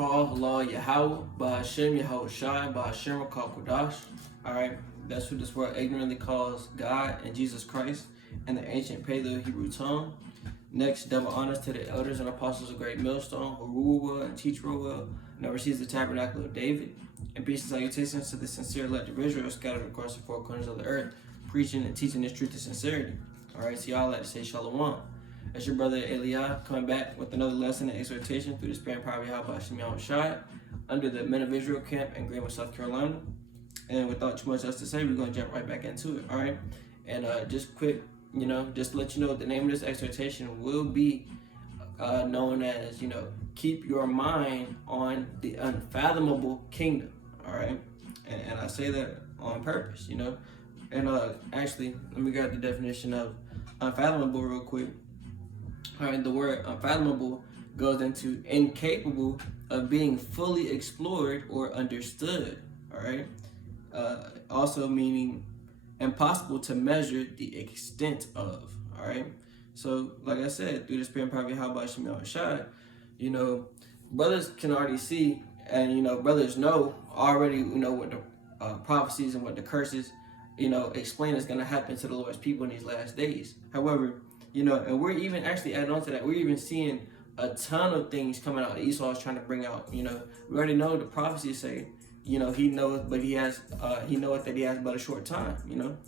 call Allah Yahweh, Ba'ashem Yahweh Shai, Ba'ashem Rakal Kodash. Alright, that's who this world ignorantly calls God and Jesus Christ in the ancient Paleo Hebrew tongue. Next, double honors to the elders and apostles of Great Millstone who rule well and teach real well and oversees the tabernacle of David. And peace and salutations to the sincere elect of Israel scattered across the four corners of the earth, preaching and teaching this truth and sincerity. Alright, so y'all like to say Shalom. It's your brother Eliah coming back with another lesson and exhortation through the spirit and power of Yahweh Hashem Shai under the Men of Israel camp in Greenville, South Carolina. And without too much else to say, we're going to jump right back into it, all right? And just quick, just to let you know, the name of this exhortation will be known as, keep your mind on the unfathomable kingdom, all right? And I say that on purpose, And actually, let me grab the definition of unfathomable real quick. All right, the word unfathomable goes into incapable of being fully explored or understood, all right? Also meaning impossible to measure the extent of, all right? So, like I said, through the spirit and power of Yahweh Hashem Shai, brothers can already see, and, brothers know already, what the prophecies and what the curses, explain is going to happen to the Lord's people in these last days. However, and we're even actually adding on to that, we're even seeing a ton of things coming out that Esau is trying to bring out. We already know the prophecies say, he knows, but he knoweth that he has but a short time,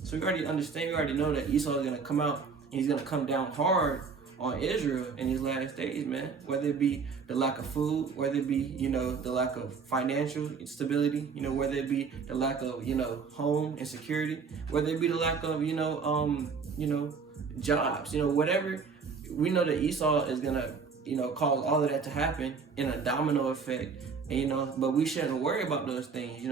So we already understand, we already know that Esau is going to come out and he's going to come down hard on Israel in these last days, man. Whether it be the lack of food, whether it be, the lack of financial stability, whether it be the lack of, home and security, whether it be the lack of, jobs, whatever. We know that Esau is gonna, cause all of that to happen in a domino effect, and, but we shouldn't worry about those things,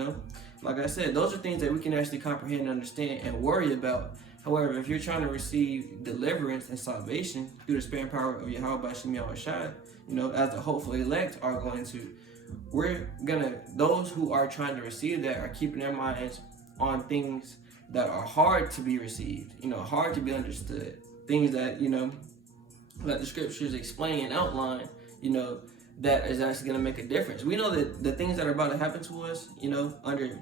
Like I said, those are things that we can actually comprehend and understand and worry about. However, if you're trying to receive deliverance and salvation through the spirit and power of Yahweh Hashem Shai, as the hopeful elect are going to, those who are trying to receive that are keeping their minds on things that are hard to be received, hard to be understood, things that, that the scriptures explain and outline, that is actually going to make a difference. We know that the things that are about to happen to us, under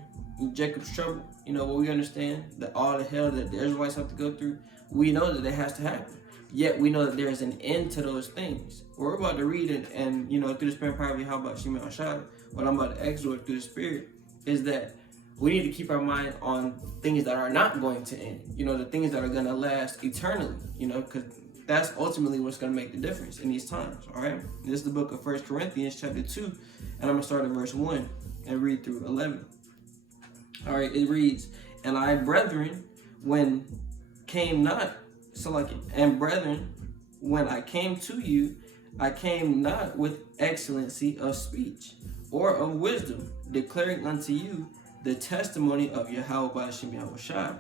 Jacob's trouble, what we understand, that all the hell that the Israelites have to go through, we know that it has to happen. Yet we know that there is an end to those things. What we're about to read and through the spirit and power of Yahweh Hashem Shai, what I'm about to exhort through the spirit is that we need to keep our mind on things that are not going to end, the things that are going to last eternally, because that's ultimately what's going to make the difference in these times, all right? This is the book of 1 Corinthians chapter 2, and I'm going to start at verse 1 and read through 11. All right, it reads, And I, brethren, when I came to you, I came not with excellency of speech or of wisdom, declaring unto you the testimony of Yahweh Hashem Shai.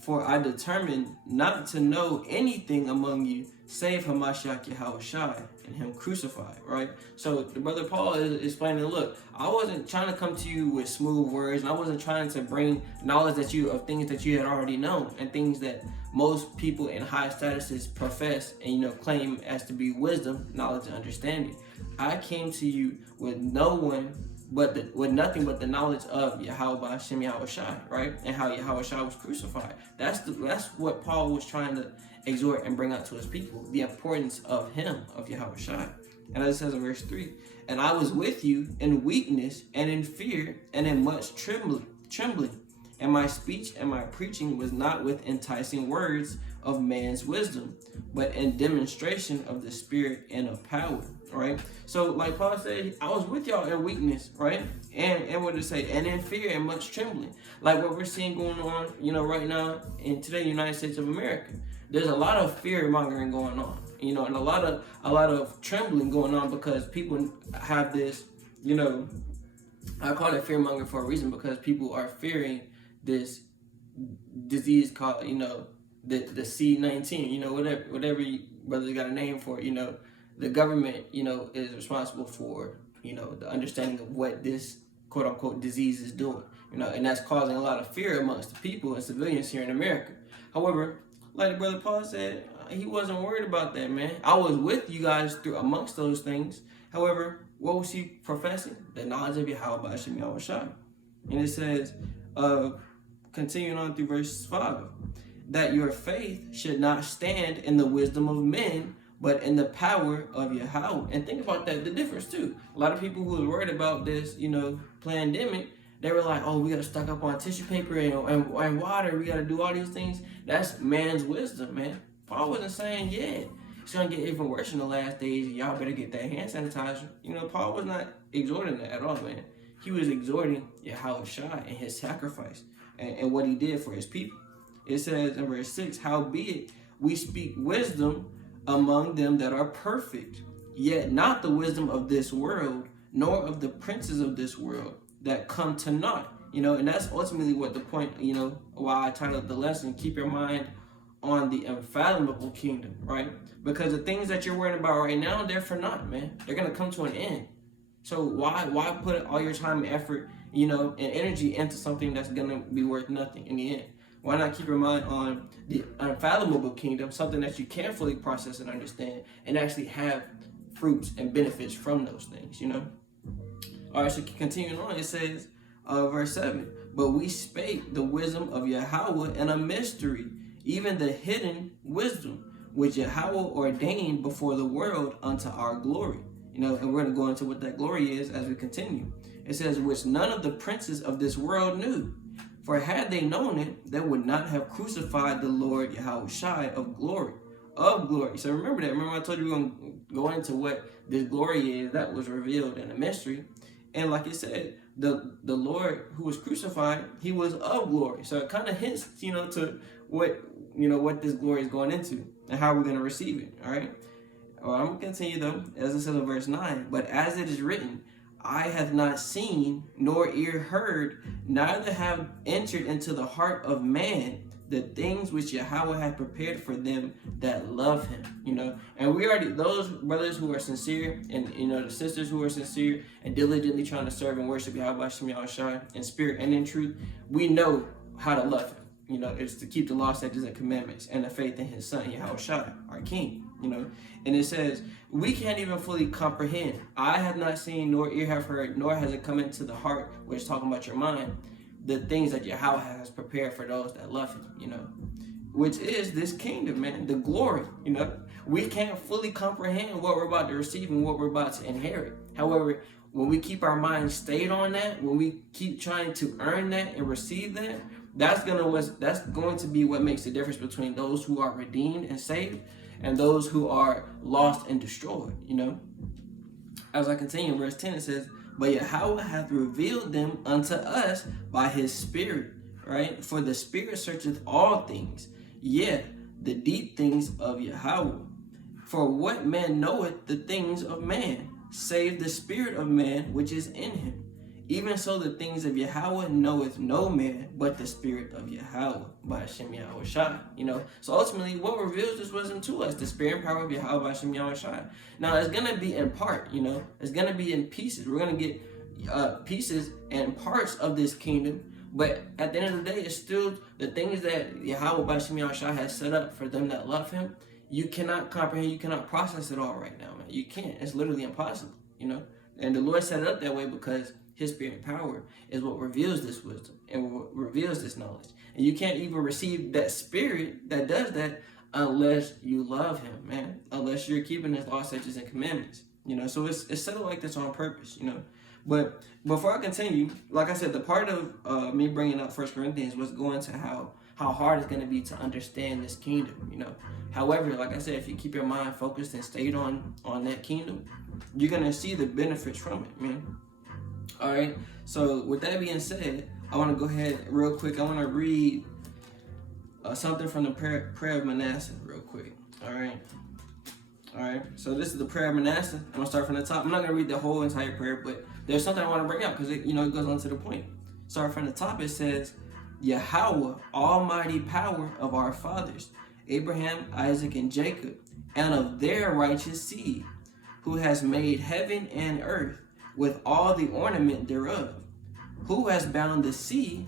For I determined not to know anything among you save Hamashiach Yahweh Shai and him crucified, right? So the brother Paul is explaining, look, I wasn't trying to come to you with smooth words, and I wasn't trying to bring knowledge of things that you had already known and things that most people in high statuses profess and claim as to be wisdom, knowledge, and understanding. I came to you with with nothing but the knowledge of Yahweh Hashem Shai, right? And how Yahweh Shai was crucified. That's what Paul was trying to exhort and bring out to his people, the importance of him, of Yahweh Shai. And as it says in verse 3, And I was with you in weakness and in fear and in much trembling. And my speech and my preaching was not with enticing words of man's wisdom, but in demonstration of the Spirit and of power. Right? So like Paul said, I was with y'all in weakness, right? And what did it say? And in fear and much trembling. Like what we're seeing going on, right now in today's United States of America. There's a lot of fear mongering going on, and a lot of trembling going on because people have this, I call it fear mongering for a reason, because people are fearing this disease called, the C-19, whatever you brothers got a name for it, the government, is responsible for, the understanding of what this quote unquote disease is doing, and that's causing a lot of fear amongst the people and civilians here in America. However, like the brother Paul said, he wasn't worried about that, man. I was with you guys through amongst those things. However, what was he professing? The knowledge of Yahweh by Hashem Yahweh Shai. And it says, continuing on through verse 5, that your faith should not stand in the wisdom of men, but in the power of Yahweh. And think about that, the difference too. A lot of people who were worried about this, pandemic, they were like, oh, we got to stock up on tissue paper and water. We got to do all these things. That's man's wisdom, man. Paul wasn't saying, it's going to get even worse in the last days. Y'all better get that hand sanitizer. Paul was not exhorting that at all, man. He was exhorting Yahweh Shai and his sacrifice and what he did for his people. It says in verse 6, howbeit we speak wisdom among them that are perfect, yet not the wisdom of this world, nor of the princes of this world that come to naught. And that's ultimately what the point, why I titled the lesson, keep your mind on the unfathomable kingdom, right? Because the things that you're worried about right now, they're for naught, man. They're going to come to an end. So why put all your time and effort, and energy into something that's going to be worth nothing in the end? Why not keep your mind on the unfathomable kingdom, something that you can fully process and understand and actually have fruits and benefits from those things, All right, so continuing on, it says, verse 7, but we spake the wisdom of Yahweh in a mystery, even the hidden wisdom, which Yahweh ordained before the world unto our glory. And we're going to go into what that glory is as we continue. It says, which none of the princes of this world knew. For had they known it, they would not have crucified the Lord Yahweh Shai of glory. So remember that. Remember I told you we're going to go into what this glory is that was revealed in a mystery. And like it said, the Lord who was crucified, he was of glory. So it kind of hints, to what this glory is going into and how we're going to receive it. All right. Well, I'm going to continue though, as it says in verse 9, but as it is written, eye hath not seen, nor ear heard, neither have entered into the heart of man the things which Yahweh hath prepared for them that love him. And we already, those brothers who are sincere and, the sisters who are sincere and diligently trying to serve and worship Yahweh Shai in spirit and in truth, we know how to love him. It's to keep the law, statutes, and commandments and the faith in his son, Yahweh Shai, our king, And it says, we can't even fully comprehend. Eye have not seen, nor ear have heard, nor has it come into the heart, which is talking about your mind, the things that Yahweh has prepared for those that love him, which is this kingdom, man, the glory, We can't fully comprehend what we're about to receive and what we're about to inherit. However, when we keep our minds stayed on that, when we keep trying to earn that and receive that, that's going to be what makes the difference between those who are redeemed and saved and those who are lost and destroyed, As I continue in verse 10, it says, but Yahweh hath revealed them unto us by his Spirit, right? For the Spirit searcheth all things, yet the deep things of Yahweh. For what man knoweth the things of man, save the spirit of man which is in him? Even so the things of Yahweh knoweth no man but the spirit of Yahweh by Hashem Yahweh Shai. So ultimately what reveals this wisdom to us, the spirit and power of Yahweh by Hashem Yahweh Shai. Now it's going to be in part, it's going to be in pieces. We're going to get pieces and parts of this kingdom, but at the end of the day, it's still the things that Yahweh by Hashem Yahweh Shai has set up for them that love him. You cannot comprehend, you cannot process it all right now, man. You can't. It's literally impossible, And the Lord set it up that way because his spirit and power is what reveals this wisdom and what reveals this knowledge. And you can't even receive that spirit that does that unless you love him, man. Unless you're keeping his law, statutes, and commandments. So it's set up like this on purpose, But before I continue, like I said, the part of me bringing up 1 Corinthians was going to how hard it's going to be to understand this kingdom, However, like I said, if you keep your mind focused and stayed on that kingdom, you're going to see the benefits from it, man. All right, so with that being said, I want to go ahead real quick. I want to read something from the prayer of Manasseh real quick. All right, so this is the prayer of Manasseh. I'm going to start from the top. I'm not going to read the whole entire prayer, but there's something I want to bring up because it goes on to the point. Start from the top. It says, Yahweh, almighty power of our fathers, Abraham, Isaac, and Jacob, and of their righteous seed, who has made heaven and earth, with all the ornament thereof, who has bound the sea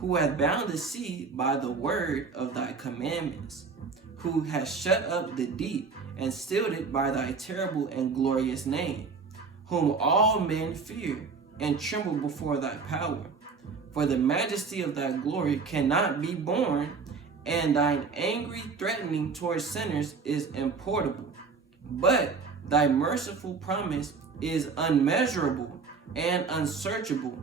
who hath bound the sea by the word of thy commandments, who has shut up the deep and sealed it by thy terrible and glorious name, whom all men fear and tremble before thy power. For the majesty of thy glory cannot be borne, and thine angry threatening towards sinners is importable. But thy merciful promise is unmeasurable and unsearchable.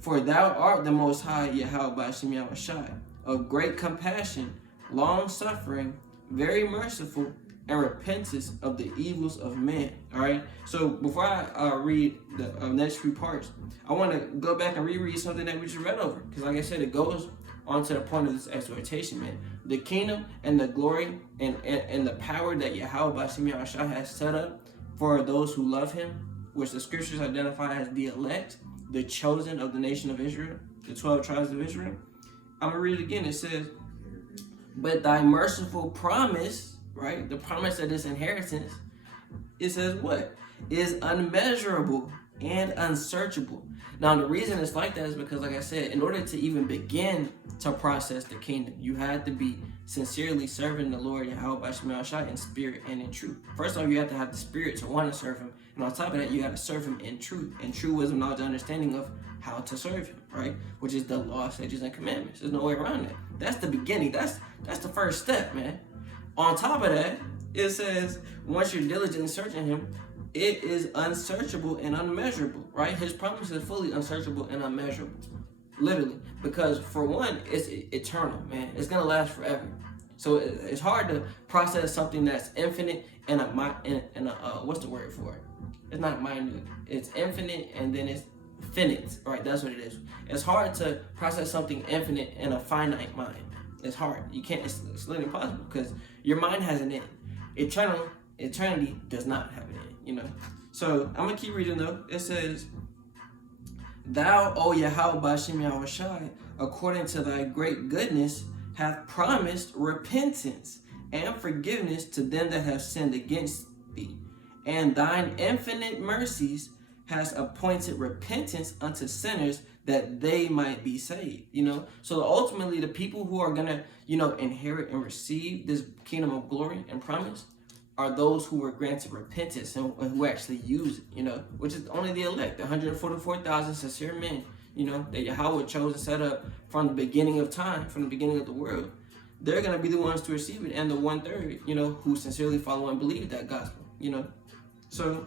For thou art the Most High, Yahweh B'Shem Yahushai, of great compassion, long-suffering, very merciful, and repentance of the evils of men. All right. So before I read the next few parts, I want to go back and reread something that we just read over, because like I said, it goes on to the point of this exhortation, man. The kingdom and the glory and the power that Yahweh B'Shem Yahushua has set up for those who love him, which the scriptures identify as the elect, the chosen of the nation of Israel, the 12 tribes of Israel. I'm going to read it again. It says, but thy merciful promise, right? The promise of this inheritance, it says what? Is unmeasurable and unsearchable. Now, the reason it's like that is because, like I said, in order to even begin to process the kingdom, you had to be sincerely serving the Lord Yahweh B'Shem Yahushua in spirit and in truth. First off, you have to have the spirit to want to serve him. And on top of that, you got to serve him in truth. And true wisdom, knowledge, understanding of how to serve him, right? Which is the law, statutes, and commandments. There's no way around that. That's the beginning. That's the first step, man. On top of that, it says, once you're diligent in searching him, it is unsearchable and unmeasurable, right? His promise is fully unsearchable and unmeasurable, literally, because for one, it's eternal, man. It's gonna last forever. So it's hard to process something that's infinite and what's the word for it? It's not minute. It's infinite and then it's finite, right? That's what it is. It's hard to process something infinite in a finite mind. It's hard. You can't. It's literally impossible because your mind has an end. Eternity does not have an end. You know. So I'm gonna keep reading though. It says, "Thou, O Yahweh B'Shem Yahushai, according to thy great goodness, hath promised repentance and forgiveness to them that have sinned against thee, and thine infinite mercies has appointed repentance unto sinners that they might be saved." You know, so ultimately the people who are gonna, inherit and receive this kingdom of glory and promise are those who were granted repentance and who actually use it, which is only the elect, the 144,000 sincere men, that Yahweh chose and set up from the beginning of time, from the beginning of the world. They're going to be the ones to receive it, and the 1/3, who sincerely follow and believe that gospel, So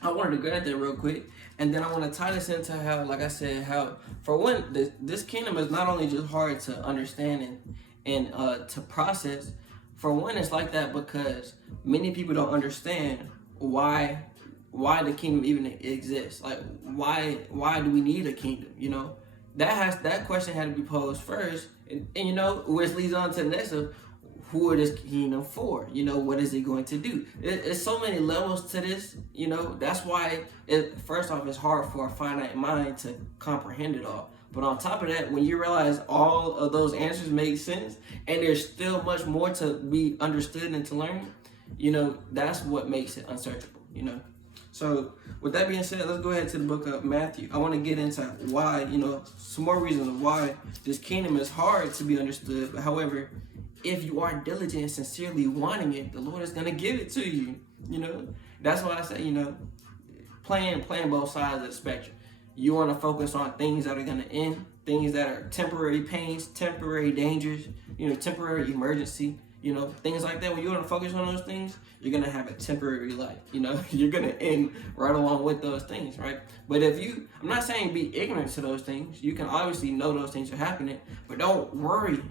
I wanted to grab that real quick, and then I want to tie this into how, like I said, how, for one, this kingdom is not only just hard to understand and to process. For one, it's like that because many people don't understand why the kingdom even exists. Like, why do we need a kingdom? That question had to be posed first, and which leads on to the next of who is this kingdom for? What is it going to do? It's so many levels to this. That's why first off, it's hard for a finite mind to comprehend it all. But on top of that, when you realize all of those answers make sense and there's still much more to be understood and to learn, that's what makes it unsearchable, So with that being said, let's go ahead to the book of Matthew. I want to get into why, some more reasons why this kingdom is hard to be understood. But however, if you are diligent and sincerely wanting it, the Lord is going to give it to you, That's why I say, playing both sides of the spectrum. You want to focus on things that are going to end, things that are temporary pains, temporary dangers, temporary emergency, things like that. When you want to focus on those things, you're going to have a temporary life, you're going to end right along with those things, right? But I'm not saying be ignorant to those things. You can obviously know those things are happening, but don't worry,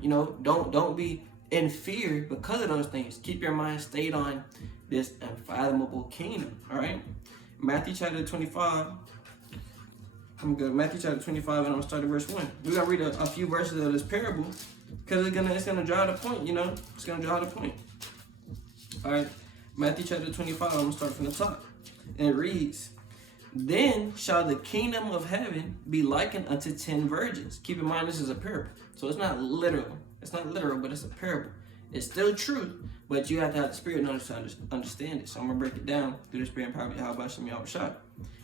don't be in fear because of those things. Keep your mind stayed on this unfathomable kingdom, all right? Matthew chapter 25. I'm going to Matthew chapter 25, and I'm going to start at verse 1. We're going to read a few verses of this parable because it's going to draw the point, It's going to draw the point. All right. Matthew chapter 25, I'm going to start from the top. And it reads, "Then shall the kingdom of heaven be likened unto 10 virgins." Keep in mind, this is a parable. So it's not literal. It's not literal, but it's a parable. It's still truth, but you have to have the spirit in order to understand it. So I'm going to break it down through the spirit and power of Yahweh B'Shem Yahushua.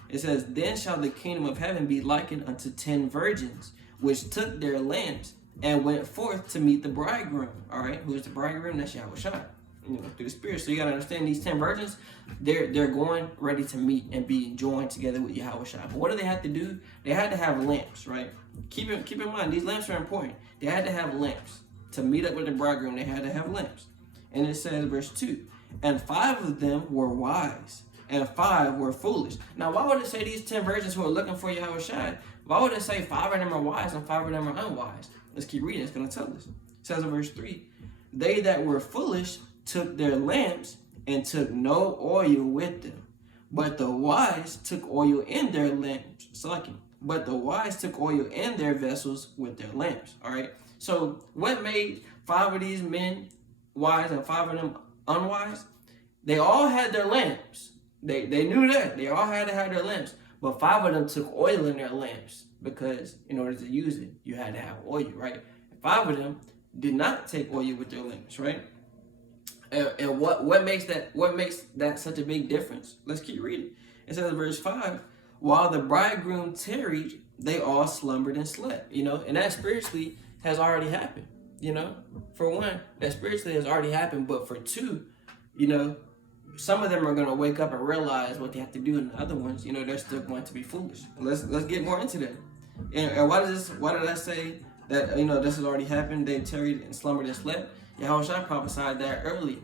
It says, "Then shall the kingdom of heaven be likened unto 10 virgins, which took their lamps and went forth to meet the bridegroom." All right, who is the bridegroom? That's Yahushua. through the Spirit. So you gotta understand these 10 virgins, they're going ready to meet and be joined together with Yahweh Shai. But what do they have to do? They had to have lamps, right? Keep in mind, these lamps are important. They had to have lamps to meet up with the bridegroom. They had to have lamps, and it says, verse 2, and 5 of them were wise, and 5 were foolish. Now, why would it say these 10 virgins who are looking for Yahweh Shai? Why would it say 5 of them are wise and 5 of them are unwise? Let's keep reading. It's going to tell us. It says in verse 3, they that were foolish took their lamps and took no oil with them. But the wise took oil in their lamps. But the wise took oil in their vessels with their lamps. All right. So what made 5 of these men wise and 5 of them unwise? They all had their lamps. They knew that. They all had to have their lamps. But 5 of them took oil in their lamps because in order to use it, you had to have oil, right? 5 of them did not take oil with their lamps, right? And what makes that such a big difference? Let's keep reading. It says in verse 5, while the bridegroom tarried, they all slumbered and slept, and that spiritually has already happened, For one, that spiritually has already happened, but for 2, some of them are going to wake up and realize what they have to do, and the other ones, they're still going to be foolish. Let's get more into that. And why did I say that, this has already happened? They tarried and slumbered and slept. Yahweh Shai prophesied that earlier,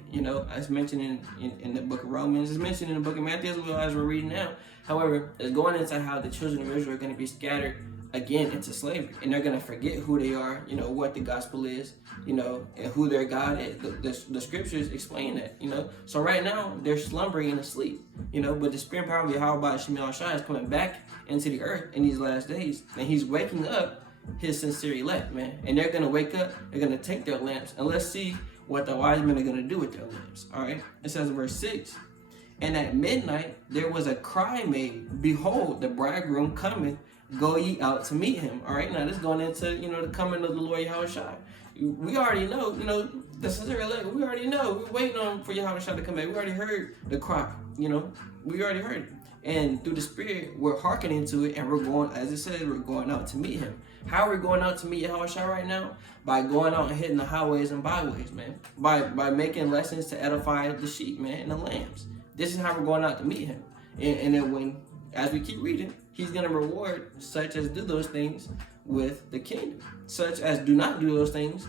as mentioned in the book of Romans. It's mentioned in the book of Matthew as well as we're reading now. However, it's going into how the children of Israel are going to be scattered again into slavery, and they're going to forget who they are, what the gospel is, and who their God is. The scriptures explain that, So right now, they're slumbering and asleep, but the spirit and power of Yahweh Shai is coming back into the earth in these last days, and he's waking up his sincere elect, man. And they're going to wake up, they're going to take their lamps, and let's see what the wise men are going to do with their lamps, all right? It says in verse 6, and at midnight there was a cry made, behold, the bridegroom cometh, go ye out to meet him. All right, now this is going into, the coming of the Lord Yahweh Shai. We already know, the sincere elect, we already know. We're waiting for Yahweh Shai to come back. We already heard the cry, we already heard it. And through the Spirit, we're hearkening to it, and we're going, as it says, we're going out to meet him. How are we going out to meet Yahweh Shai right now? By going out and hitting the highways and byways, man. By making lessons to edify the sheep, man, and the lambs. This is how we're going out to meet him. And then as we keep reading, he's going to reward such as do those things with the kingdom. Such as do not do those things,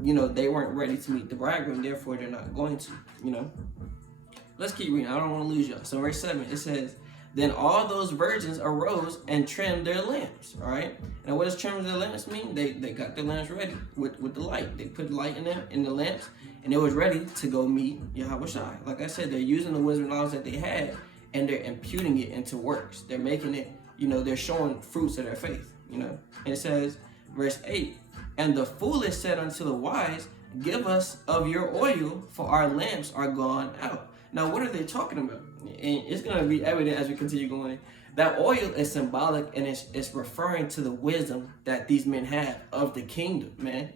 they weren't ready to meet the bridegroom, therefore they're not going to, Let's keep reading. I don't want to lose y'all. So verse 7, it says, then all those virgins arose and trimmed their lamps. All right. And what does trim their lamps mean? They got their lamps ready with the light. They put light in the lamps, and it was ready to go meet Yahweh Shai. Like I said, they're using the wisdom and knowledge that they had, and they're imputing it into works. They're making it, they're showing fruits of their faith, And it says, verse 8, and the foolish said unto the wise, give us of your oil, for our lamps are gone out. Now, what are they talking about? And it's going to be evident as we continue going. That oil is symbolic, and it's referring to the wisdom that these men have of the kingdom, man.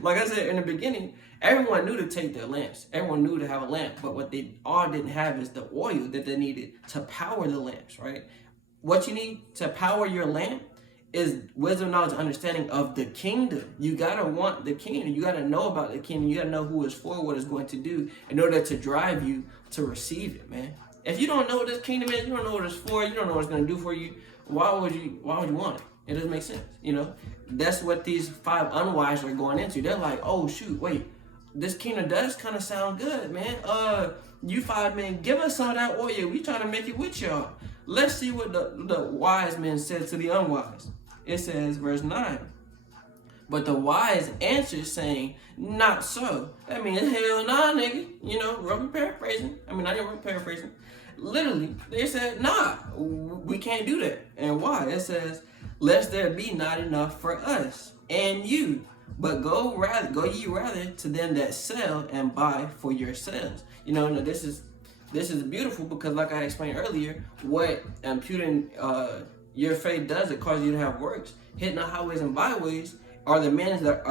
Like I said in the beginning, everyone knew to take their lamps. Everyone knew to have a lamp, but what they all didn't have is the oil that they needed to power the lamps, right? What you need to power your lamp is wisdom, knowledge, understanding of the kingdom. You gotta want the kingdom. You gotta know about the kingdom. You gotta know who is for, what it's going to do, in order to drive you to receive it, man. If you don't know what this kingdom is, you don't know what it's for, you don't know what it's gonna do for you, why would you want it? It doesn't make sense, That's what these 5 unwise are going into. They're like, oh shoot, wait, this kingdom does kind of sound good, man. You 5 men, give us some of that oil. We trying to make it with y'all. Let's see what the wise men said to the unwise. It says, verse 9, but the wise answered, saying, not so. That means, hell nah, nigga. Rubber paraphrasing. Not even paraphrasing. Literally, they said, nah, we can't do that. And why? It says, lest there be not enough for us and you, but go ye rather to them that sell and buy for yourselves. Now this is beautiful because, like I explained earlier, what imputing your faith does, it causes you to have works. Hitting the highways and byways are the men that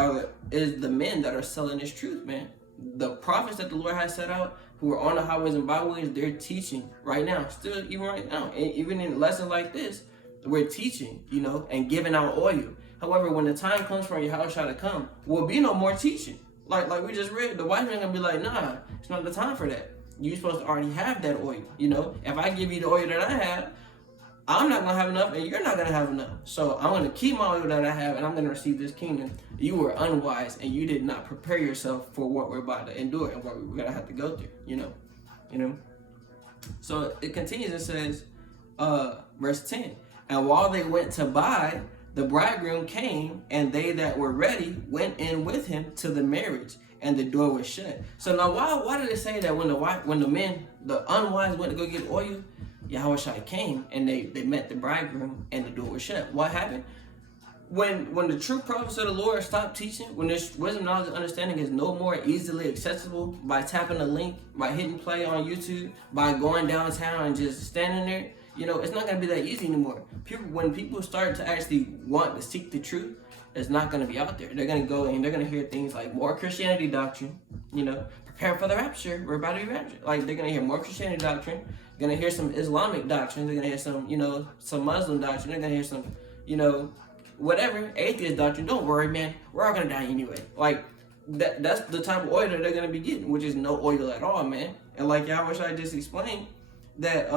are selling this truth, man. The prophets that the Lord has set out, who are on the highways and byways, they're teaching right now, still even right now, and even in lessons like this, we're teaching, and giving out oil. However, when the time comes for Yahweh Shai to come, will be no more teaching. Like we just read, the wise man gonna be like, nah, It's not the time for that. You're supposed to already have that oil. You know, if I give you the oil that I have, I'm not going to have enough and you're not going to have enough. So I'm going to keep my oil that I have and I'm going to receive this kingdom. You were unwise and you did not prepare yourself for what we're about to endure and what we're going to have to go through, you know. So it continues and says, verse 10, and while they went to buy, the bridegroom came, and they that were ready went in with him to the marriage, and the door was shut. So now why did it say that when the unwise went to go get oil, Yahushua came and they met the bridegroom and the door was shut? What happened? When the true prophets of the Lord stop teaching, when this wisdom, knowledge, and understanding is no more easily accessible by tapping a link, by hitting play on YouTube, by going downtown and just standing there, you know, it's not going to be that easy anymore. When people start to actually want to seek the truth, it's not going to be out there. They're going to go and they're going to hear things like more Christianity doctrine, you know, prepare for the rapture, we're about to be raptured. Like, they're going to hear more Christianity doctrine, they're going to hear some Islamic doctrine, they're going to hear some, you know, some Muslim doctrine, they're going to hear some, you know, whatever, atheist doctrine. Don't worry, man, we're all going to die anyway. Like, that's the type of oil that they're going to be getting, which is no oil at all, man. And like Yahushua just explained, that,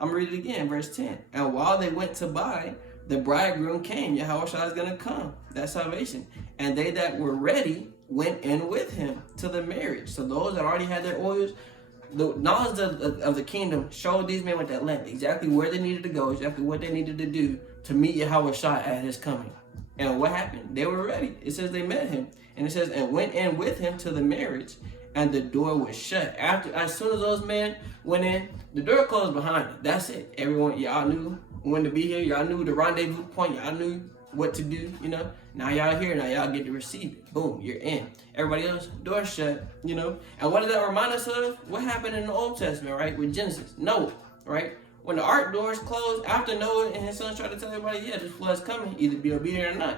I'm going to read it again, verse 10. And while they went to buy, the bridegroom came. Yahushua is going to come. That's salvation. And they that were ready went in with him to the marriage. So those that already had their oils, the knowledge of the kingdom showed these men with that lamp exactly where they needed to go, exactly what they needed to do to meet Yahushua at his coming. And what happened? They were ready. It says they met him. And it says, and went in with him to the marriage, and the door was shut. As soon as those men went in, the door closed behind them. That's it. Everyone, y'all knew when to be here. Y'all knew the rendezvous point. Y'all knew what to do, you know. Now y'all here. Now y'all get to receive it. Boom, you're in. Everybody else, door shut, you know. And what does that remind us of? What happened in the Old Testament, right? With Genesis. Noah, right? When the ark doors closed, after Noah and his sons tried to tell everybody, yeah, this flood's coming, either be obedient or not.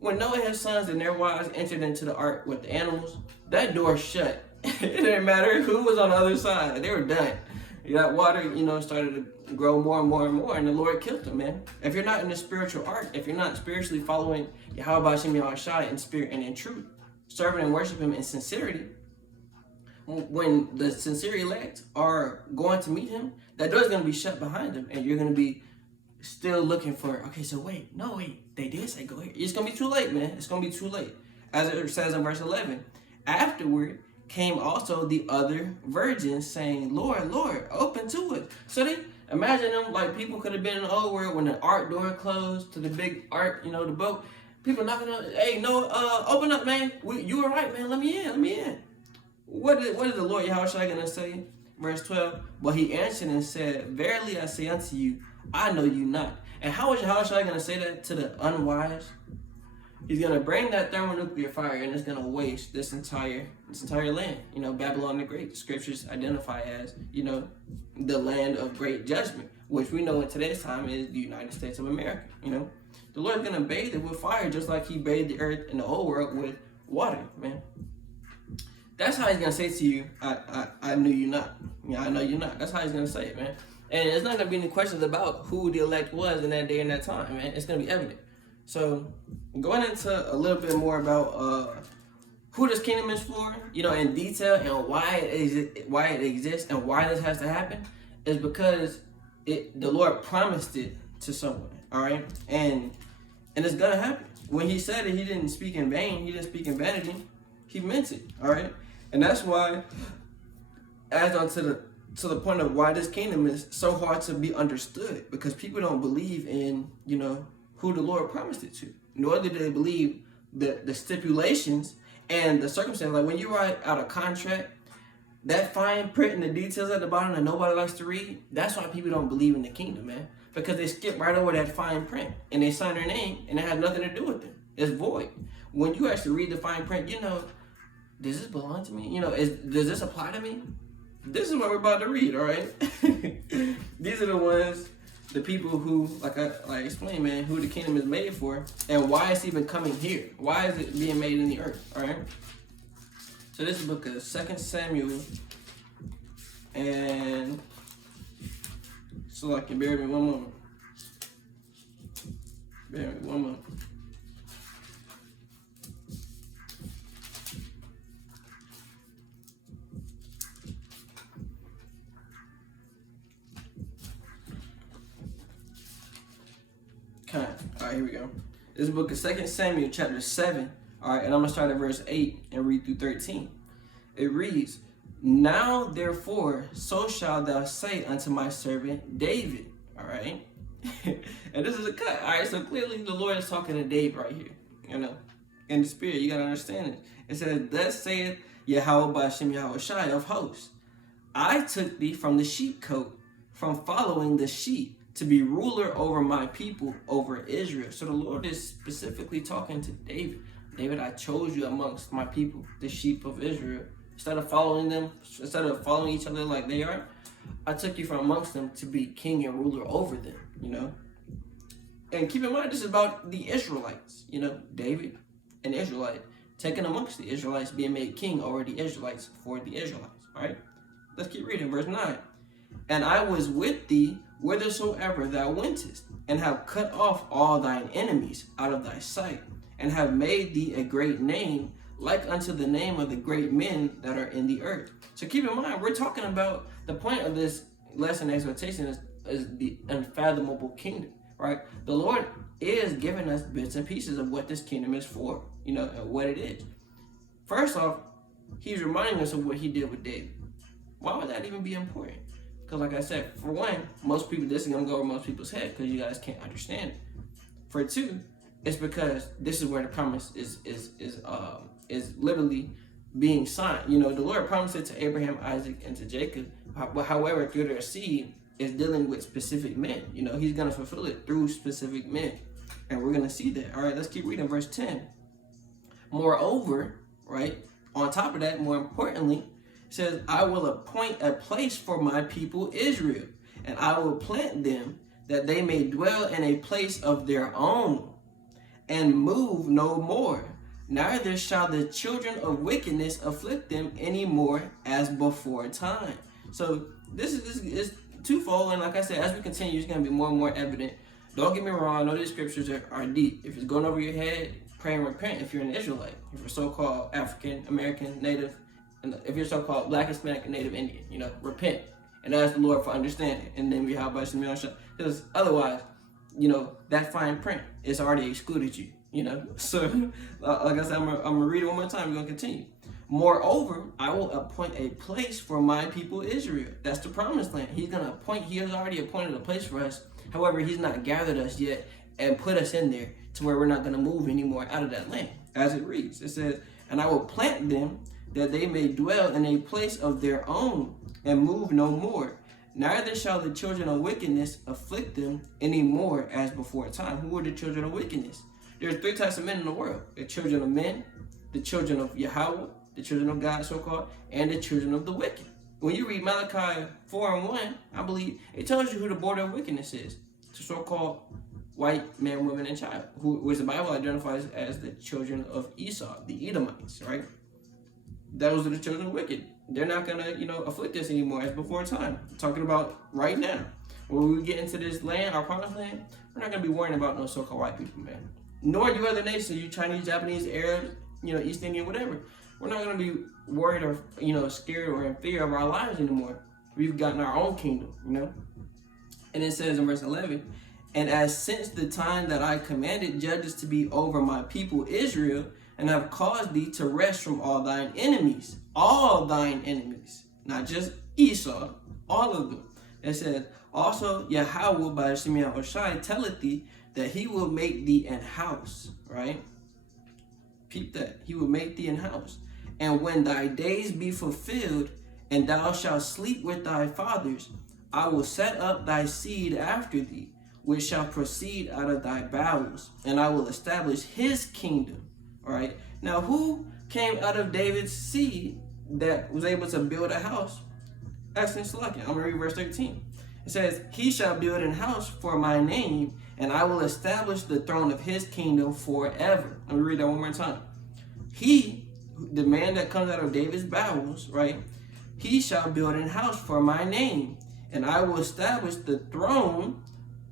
When Noah and his sons and their wives entered into the ark with the animals, that door shut. It didn't matter who was on the other side. They were done. That water, you know, started to grow more and more and more, and the Lord killed them, man. If you're not in the spiritual ark, if you're not spiritually following Yahweh Hashem Yahushua in spirit and in truth, serving and worshiping Him in sincerity, when the sincere elect are going to meet Him, that door's going to be shut behind them, and you're going to be still looking for, okay, so wait, they did say go here. It's going to be too late, man. It's going to be too late. As it says in verse 11, afterward came also the other virgins, saying, Lord, Lord, open to us. So they imagine them like people could have been in the old world when the ark door closed to the big ark, you know, the boat. People knocking on, hey, no, open up, man. You were right, man. Let me in. What is the Lord Yahushua going to say? Verse 12, but he answered and said, verily I say unto you, I know you not. And how is Yahushua going to say that to the unwise? He's going to bring that thermonuclear fire and it's going to waste this entire land. You know, Babylon the Great, the scriptures identify as, you know, the land of great judgment, which we know in today's time is the United States of America. You know, the Lord's going to bathe it with fire just like he bathed the earth in the old world with water, man. That's how he's going to say to you, I knew you not. Yeah, I know you not. That's how he's going to say it, man. And it's not going to be any questions about who the elect was in that day and that time, man. It's going to be evident. So going into a little bit more about who this kingdom is for, you know, in detail, and why it exists and why this has to happen, is because the Lord promised it to someone, all right? And it's going to happen. When he said it, he didn't speak in vain. He didn't speak in vanity. He meant it, all right? And that's why, adds on to the point of why this kingdom is so hard to be understood, because people don't believe in, you know, who the Lord promised it to, nor do they believe the stipulations and the circumstances. Like when you write out a contract, that fine print and the details at the bottom that nobody likes to read, that's why people don't believe in the kingdom, man. Because they skip right over that fine print and they sign their name and it has nothing to do with them. It's void. When you actually read the fine print, you know, does this belong to me? You know, does this apply to me? This is what we're about to read, all right? These are the ones, the people who, like I explained, man, who the kingdom is made for and why it's even coming here. Why is it being made in the earth, all right? So this is the book of 2 Samuel, and so I can bear with me one moment. Bear with me one moment. All right, here we go. This book is 2 Samuel chapter 7. All right, and I'm going to start at verse 8 and read through 13. It reads, "Now therefore so shalt thou say unto my servant David." All right. And this is a cut. All right, so clearly the Lord is talking to David right here. You know, in the spirit, you got to understand it. It says, "Thus saith Yahweh Ba'ashem Yahushai of hosts, I took thee from the sheepcote, from following the sheep, to be ruler over my people, over Israel." So the Lord is specifically talking to David. David, I chose you amongst my people, the sheep of Israel. Instead of following them, instead of following each other like they are, I took you from amongst them to be king and ruler over them, you know. And keep in mind, this is about the Israelites, you know, David, an Israelite, taken amongst the Israelites, being made king over the Israelites for the Israelites, all right? Let's keep reading, verse 9. "And I was with thee whithersoever thou wentest, and have cut off all thine enemies out of thy sight, and have made thee a great name, like unto the name of the great men that are in the earth." So keep in mind, we're talking about the point of this lesson exhortation is the unfathomable kingdom, right? The Lord is giving us bits and pieces of what this kingdom is for, you know, and what it is. First off, he's reminding us of what he did with David. Why would that even be important? Because like I said, for one, most people, this is going to go over most people's head because you guys can't understand it. For two, it's because this is where the promise is literally being signed. You know, the Lord promised it to Abraham, Isaac, and to Jacob. However, through their seed, is dealing with specific men. You know, he's going to fulfill it through specific men. And we're going to see that. All right, let's keep reading verse 10. "Moreover," right, on top of that, more importantly, it says, "I will appoint a place for my people Israel, and I will plant them, that they may dwell in a place of their own, and move no more. Neither shall the children of wickedness afflict them any more as before time." So this is twofold, and like I said, as we continue, it's going to be more and more evident. Don't get me wrong, I know these scriptures are deep. If it's going over your head, pray and repent if you're an Israelite. If you're so-called African, American, Native, and if you're so-called Black, Hispanic, and Native Indian, you know, repent. And ask the Lord for understanding. And then we have because otherwise, you know, that fine print is already excluded you, you know. So, like I said, I'm going to read it one more time. We're going to continue. "Moreover, I will appoint a place for my people Israel." That's the promised land. He's going to appoint, he has already appointed a place for us. However, he's not gathered us yet and put us in there to where we're not going to move anymore out of that land. As it reads, it says, "And I will plant them, that they may dwell in a place of their own, and move no more. Neither shall the children of wickedness afflict them any more as before time." Who are the children of wickedness? There's three types of men in the world: the children of men, the children of Yahweh, the children of God, so-called, and the children of the wicked. When you read Malachi 4:1, I believe, it tells you who the border of wickedness is. It's the so-called white man, woman, and child, which the Bible identifies as the children of Esau, the Edomites, right? Those are the children of wicked. They're not going to, you know, afflict us anymore as before time. I'm talking about right now. When we get into this land, our promised land, we're not going to be worrying about no so-called white people, man. Nor you other nations, you Chinese, Japanese, Arabs, you know, East Indian, whatever. We're not going to be worried or, you know, scared or in fear of our lives anymore. We've gotten our own kingdom, you know. And it says in verse 11, "And as since the time that I commanded judges to be over my people Israel, and have caused thee to rest from all thine enemies," not just Esau, all of them. It says, "Also Yahweh Ba'ashem Yahushai telleth thee that he will make thee an house," right? Peep that. "He will make thee an house. And when thy days be fulfilled, and thou shalt sleep with thy fathers, I will set up thy seed after thee, which shall proceed out of thy bowels, and I will establish his kingdom." All right. Now, who came out of David's seed that was able to build a house? Excellent selection. I'm going to read verse 13. It says, "He shall build an house for my name, and I will establish the throne of his kingdom forever." Let me read that one more time. He, the man that comes out of David's bowels, right? "He shall build an house for my name, and I will establish the throne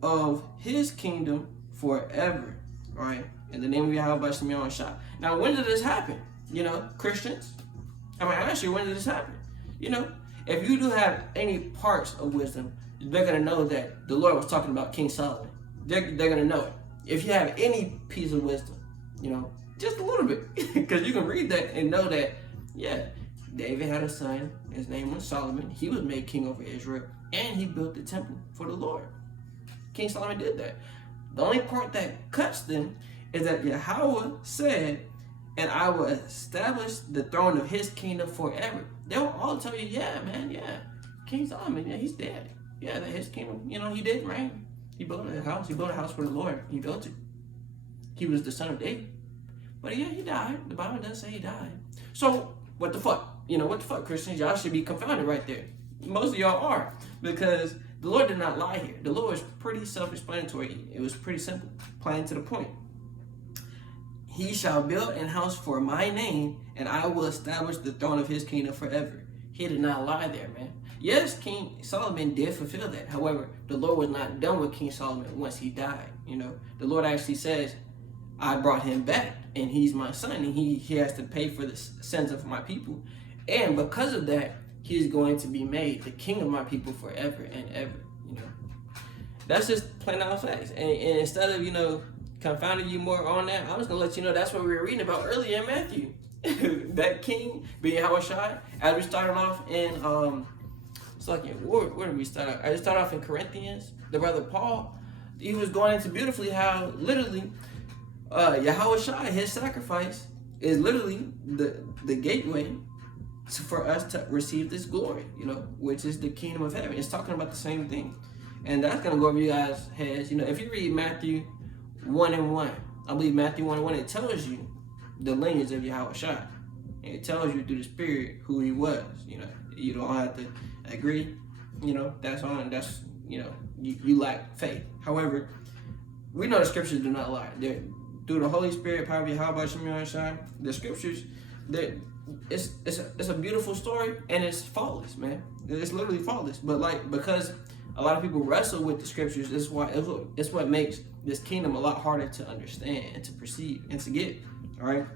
of his kingdom forever." All right. In the name of Yahweh Ba'ashem Yahushai. Now, when did this happen? You know, Christians? I mean, actually, when did this happen? You know, if you do have any parts of wisdom, they're going to know that the Lord was talking about King Solomon. They're going to know it. if you have any piece of wisdom, just a little bit, because you can read that and know that, yeah, David had a son. His name was Solomon. He was made king over Israel, and he built the temple for the Lord. King Solomon did that. The only part that cuts them is that Yahweh said, and I will establish the throne of his kingdom forever. They'll all tell you, yeah, man, yeah, King Solomon, yeah, he's dead. Yeah, that his kingdom, he did reign. He built a house. He built a house for the Lord. He built it. He was the son of David. But yeah, he died. The Bible does say he died. So, what the fuck? What the fuck, Christians? Y'all should be confounded right there. Most of y'all are. Because the Lord did not lie here. The Lord was pretty self-explanatory. It was pretty simple. Plain to the point. He shall build an house for my name, and I will establish the throne of his kingdom forever. He did not lie there, man. Yes, King Solomon did fulfill that. However, the Lord was not done with King Solomon once he died. The Lord actually says, I brought him back, and he's my son, and he has to pay for the sins of my people. And because of that, he's going to be made the king of my people forever and ever. That's just plain out facts. And instead of, confounding you more on that, I was going to let you know that's what we were reading about earlier in Matthew. That king being Yahushua, as we started off in, where did we start off? I just started off in Corinthians. The brother Paul, he was going into beautifully how literally Yahushua, his sacrifice, is literally the gateway for us to receive this glory, which is the kingdom of heaven. It's talking about the same thing. And that's going to go over you guys' heads. If you read Matthew 1:1, I believe Matthew 1:1, it tells you the lineage of Yahushua. And it tells you through the Spirit who he was. You don't have to agree. That's you lack faith. However, we know the scriptures do not lie. Through the Holy Spirit, power of Yahushua, the scriptures, it's a beautiful story, and it's faultless, man. It's literally faultless. But because a lot of people wrestle with the scriptures, it's what makes this kingdom a lot harder to understand and to perceive and to get. All right.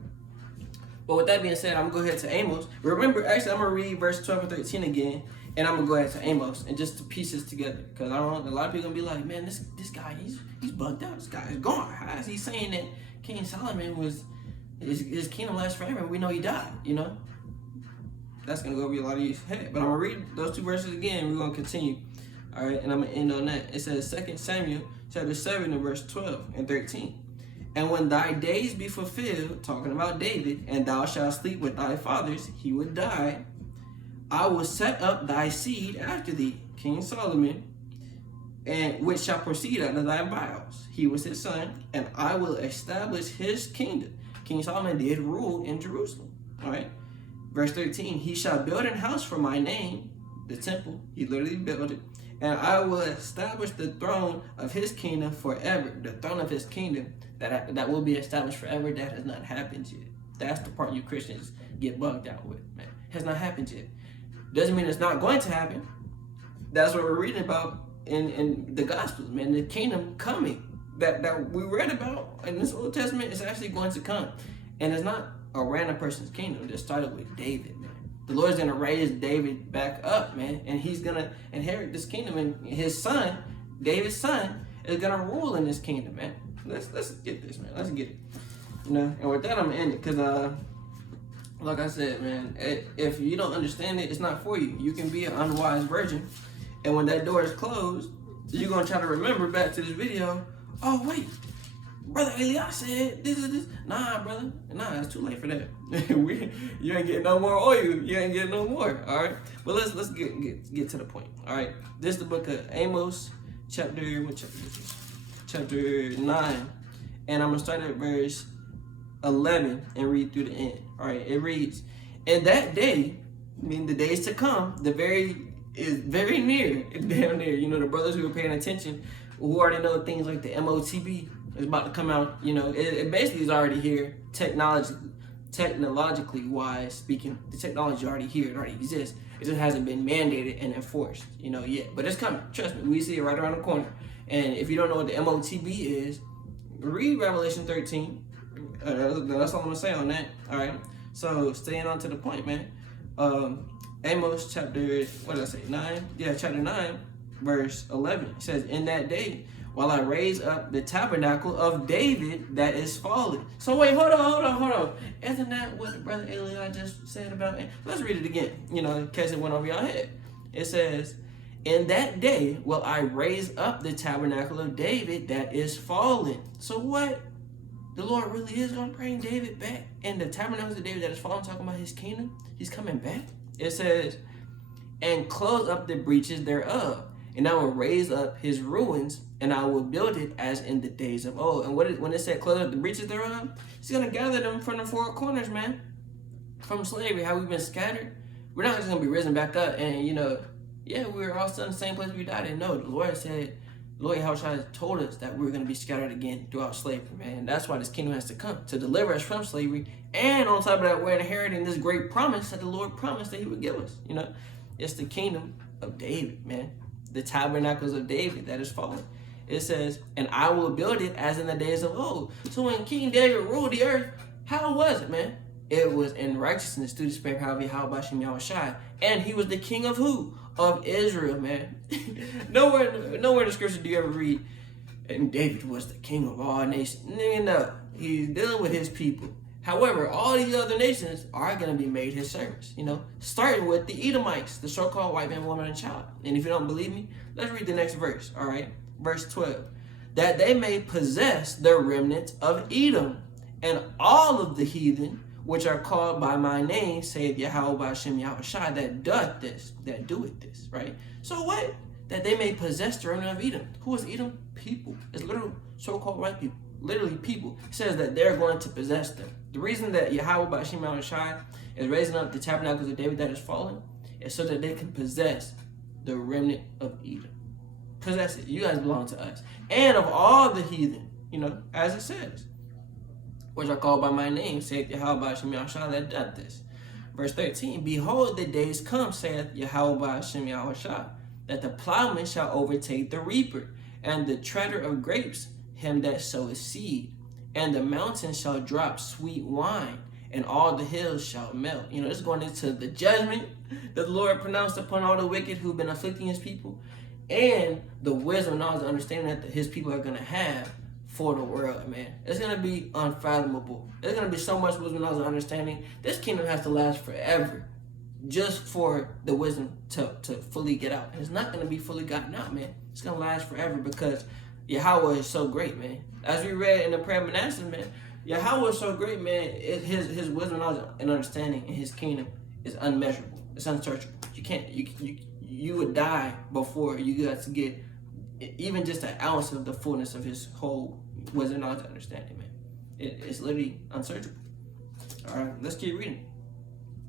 But with that being said, I'm gonna go ahead to Amos. Remember, actually, I'm gonna read verse 12 and 13 again, and I'm gonna go ahead to Amos and just to piece this together, because a lot of people gonna be like, man, this guy, he's bugged out. This guy is gone. How is he saying that King Solomon was his kingdom lasts forever? We know he died. That's gonna go over a lot of you head. But I'm gonna read those two verses again. We're gonna continue. All right, and I'm gonna end on that. It says 2 Samuel chapter 7 and verse 12 and 13. And when thy days be fulfilled, talking about David, and thou shalt sleep with thy fathers, he would die, I will set up thy seed after thee, King Solomon, and which shall proceed out of thy bowels. He was his son, and I will establish his kingdom. King Solomon did rule in Jerusalem. All right. Verse 13, he shall build an house for my name, the temple. He literally built it. And I will establish the throne of his kingdom forever. The throne of his kingdom that will be established forever. That has not happened yet. That's the part you Christians get bugged out with, man. Has not happened yet. Doesn't mean it's not going to happen. That's what we're reading about in the Gospels, man. The kingdom coming that we read about in this Old Testament is actually going to come. And it's not a random person's kingdom that started with David, man. The Lord's going to raise David back up, man. And he's going to inherit this kingdom. And his son, David's son, is going to rule in this kingdom, man. Let's get this, man. Let's get it. And with that, I'm going to end it. Because, like I said, man, if you don't understand it, it's not for you. You can be an unwise virgin. And when that door is closed, you're going to try to remember back to this video. Oh, wait. Brother Elias said this is this. Nah, brother. Nah, it's too late for that. You ain't getting no more oil. You ain't getting no more. All right. But let's get to the point. All right. This is the book of Amos, chapter 9. And I'm going to start at verse 11 and read through the end. All right. It reads, and that day, meaning the days to come, is very near. Damn near. The brothers who are paying attention, who already know things like the MOTB is about to come out. It basically is already here, technologically wise speaking. The technology is already here. It already exists. It just hasn't been mandated and enforced, yet. But it's coming. Trust me. We see it right around the corner. And if you don't know what the MOTB is, read Revelation 13. That's all I'm going to say on that. All right. So staying on to the point, man. Amos chapter, 9? Yeah, chapter 9, verse 11. It says, in that day, while I raise up the tabernacle of David that is fallen. So wait, hold on. Isn't that what Brother Eli just said about it? Let's read it again, in case it went over your head. It says, in that day will I raise up the tabernacle of David that is fallen. So what? The Lord really is going to bring David back. And the tabernacle of David that is fallen, talking about his kingdom, he's coming back. It says, and close up the breaches thereof, and I will raise up his ruins, and I will build it as in the days of old. And when it said close up the breaches thereof, he's going to gather them from the four corners, man. From slavery, how we've been scattered. We're not just going to be risen back up and, we're all still in the same place we died in. No, the Lord said, Lord Yahushua told us that we're going to be scattered again throughout slavery, man. And that's why this kingdom has to come, to deliver us from slavery. And on top of that, we're inheriting this great promise that the Lord promised that he would give us, It's the kingdom of David, man. The tabernacles of David that is fallen. It says, and I will build it as in the days of old. So when King David ruled the earth, how was it, man? It was in righteousness through the spirit power of Yahweh Shem Yahushua. And he was the king of who? Of Israel, man. nowhere in the scripture do you ever read, and David was the king of all nations. No. He's dealing with his people. However, all these other nations are going to be made his servants, starting with the Edomites, the so-called white man, woman, and child. And if you don't believe me, let's read the next verse, all right? Verse 12. That they may possess the remnant of Edom and all of the heathen, which are called by my name, saith Yahweh Shem Yahushua, that doeth this, that doeth this, right? So what? That they may possess the remnant of Edom. Who is Edom? People. It's literal so-called white people. Literally people. It says that they're going to possess them. The reason that Yahweh Shem Yahushua is raising up the tabernacles of David that is fallen is so that they can possess the remnant of Edom. Possess it. You guys belong to us. And of all the heathen, as it says, which are called by my name, saith Yahweh Shem Yahushua, that doth this. Verse 13, behold, the days come, saith Yahweh Shem Yahushua, that the plowman shall overtake the reaper, and the treader of grapes him that soweth seed. And the mountains shall drop sweet wine, and all the hills shall melt. This is going into the judgment that the Lord pronounced upon all the wicked who've been afflicting his people, and the wisdom, knowledge, and understanding that his people are going to have for the world, man. It's going to be unfathomable. There's going to be so much wisdom, knowledge, and understanding. This kingdom has to last forever just for the wisdom to fully get out. And it's not going to be fully gotten out, man. It's going to last forever because Yahweh is so great, man. As we read in the prayer of Manasseh, man, Yahweh is so great, man. His wisdom, knowledge, and understanding in his kingdom is unmeasurable. It's unsearchable. You would die before you got to get even just an ounce of the fullness of his whole wisdom, knowledge, and understanding, man. It's literally unsearchable. All right, let's keep reading.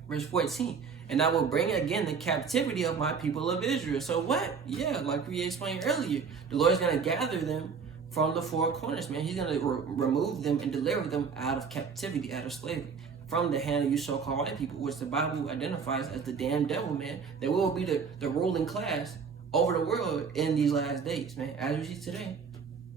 Verse 14. And I will bring again the captivity of my people of Israel. So what? Yeah, like we explained earlier, the Lord is going to gather them from the four corners, man. He's going to remove them and deliver them out of captivity, out of slavery, from the hand of you so-called white people, which the Bible identifies as the damn devil, man. They will be the ruling class over the world in these last days, man. As we see today,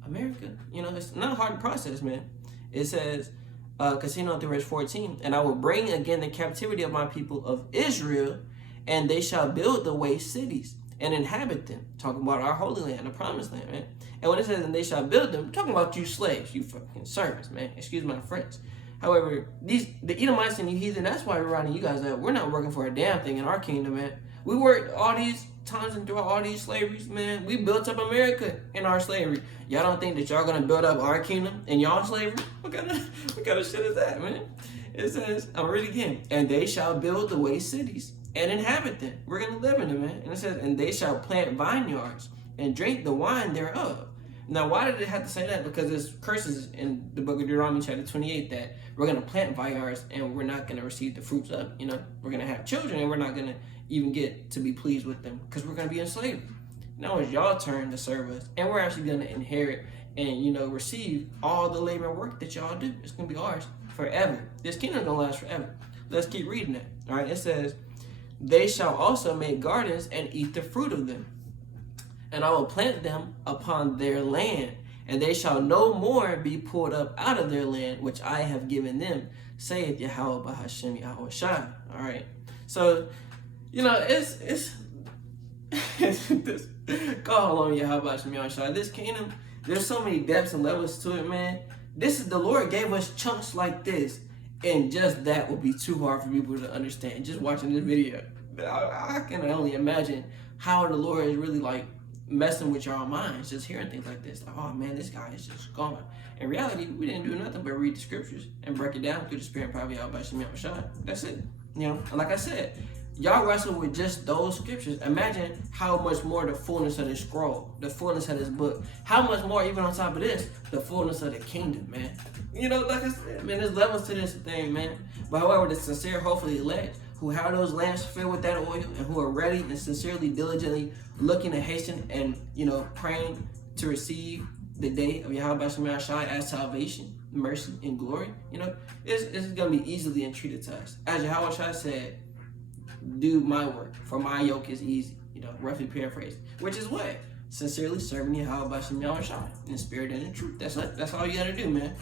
America, it's not a hard process, man. It says, through verse 14, and I will bring again the captivity of my people of Israel, and they shall build the waste cities and inhabit them. Talking about our holy land, the promised land, man. And when it says, and they shall build them, talking about you slaves, you fucking servants, man. Excuse my French. However, the Edomites and you heathen, that's why we're writing you guys out. We're not working for a damn thing in our kingdom, man. We worked all these times and throughout all these slaveries, man. We built up America in our slavery. Y'all don't think that y'all gonna build up our kingdom in y'all slavery? What kind of shit is that, man? It says, I'll read it again. And they shall build the waste cities and inhabit them. We're gonna live in them, man. And it says, and they shall plant vineyards and drink the wine thereof. Now, why did it have to say that? Because there's curses in the book of Deuteronomy chapter 28 that we're going to plant vineyards and we're not going to receive the fruits of, we're going to have children and we're not going to even get to be pleased with them because we're going to be in slavery. Now it's y'all turn to serve us, and we're actually going to inherit and, receive all the labor and work that y'all do. It's going to be ours forever. This kingdom's going to last forever. Let's keep reading it. All right, it says, they shall also make gardens and eat the fruit of them. And I will plant them upon their land, and they shall no more be pulled up out of their land, which I have given them, saith Yahweh Bahashem Yahushua. All right. So, it's this Call on Yahweh Shem Yahshua. This kingdom, there's so many depths and levels to it, man. This is the Lord gave us chunks like this, and just that would be too hard for people to understand. Just watching this video, I can only imagine how the Lord is really like messing with your minds, just hearing things like this. Like, oh man, this guy is just gone. In reality, we didn't do nothing but read the scriptures and break it down through the Spirit and power of Yahweh Shem Yahshua. That's it. You know, and like I said, y'all wrestle with just those scriptures. Imagine how much more the fullness of this scroll, the fullness of this book, how much more, even on top of this, the fullness of the kingdom, man. You know, like I said, man, there's levels to this thing, man. But however, the sincere, hopefully elect, who have those lamps filled with that oil and who are ready and sincerely, diligently looking and hasten and, you know, praying to receive the day of Yahweh Shem Yahshua as salvation, mercy, and glory, you know, it's going to be easily entreated to us. As Yahweh said, do my work, for my yoke is easy, you know, roughly paraphrased, which is what? Sincerely serving Yahweh Shem Yahshua in spirit and in truth. That's all you got to do, man.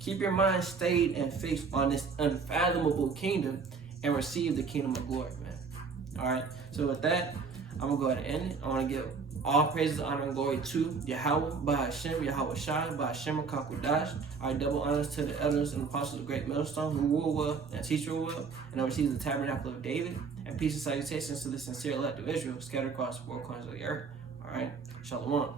Keep your mind stayed and fixed on this unfathomable kingdom and receive the kingdom of glory, man. All right, so with that, I'm going to go ahead and end it. I want to give all praises, honor, and glory to Yahweh, Bahashem, Yahweh Shai, Bahashem, Kakudash. Our double honors to the elders and apostles of Great Millstone who rule well and teach real well and oversees the tabernacle of David. And peace and salutations to the sincere elect of Israel scattered across the four corners of the earth. All right, Shalom.